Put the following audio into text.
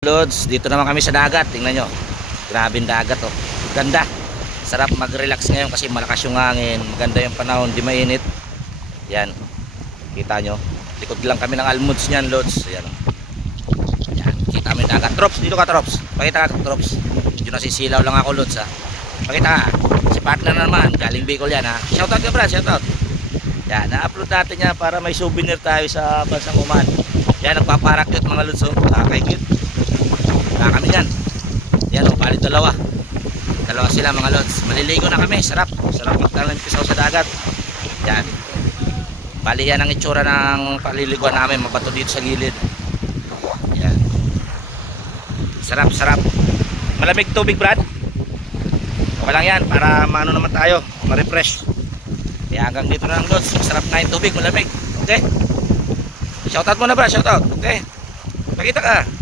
Lods, dito naman kami sa dagat. Tingnan nyo, grabing dagat oh. Ganda, sarap mag-relax ngayon kasi malakas yung hangin. Maganda yung panahon, di mainit. Yan, kita nyo, likod lang kami ng almuds nyan, Lods. Yan, oh. Yan, kita mo yung dagat. Trops, dito ka Trops. Pakita ka Trops. Medyo nasisilaw lang ako, Lods ha. Pakita ka, si partner naman, galing Bicol yan ha. Shoutout ka Brad, shoutout. Yan, na-upload natin yan para may souvenir tayo sa Bansang Oman. Yan, nagpaparakyot mga Lods oh. Nakakaigit kami yan. Yan o, bali dalawa sila mga Lods. Maliligo na kami, sarap magtalampisaw sa dagat. Yan, bali yan ang itsura ng paliliguan namin. Mabato dito sa gilid. Yan, sarap. Malamig tubig Brad, okay lang yan para maano naman tayo, ma-refresh. Kaya hanggang dito na lang Lods. Masarap na yung tubig, malamig. Okay, shoutout muna Brad, shoutout. Okay, pakita ka.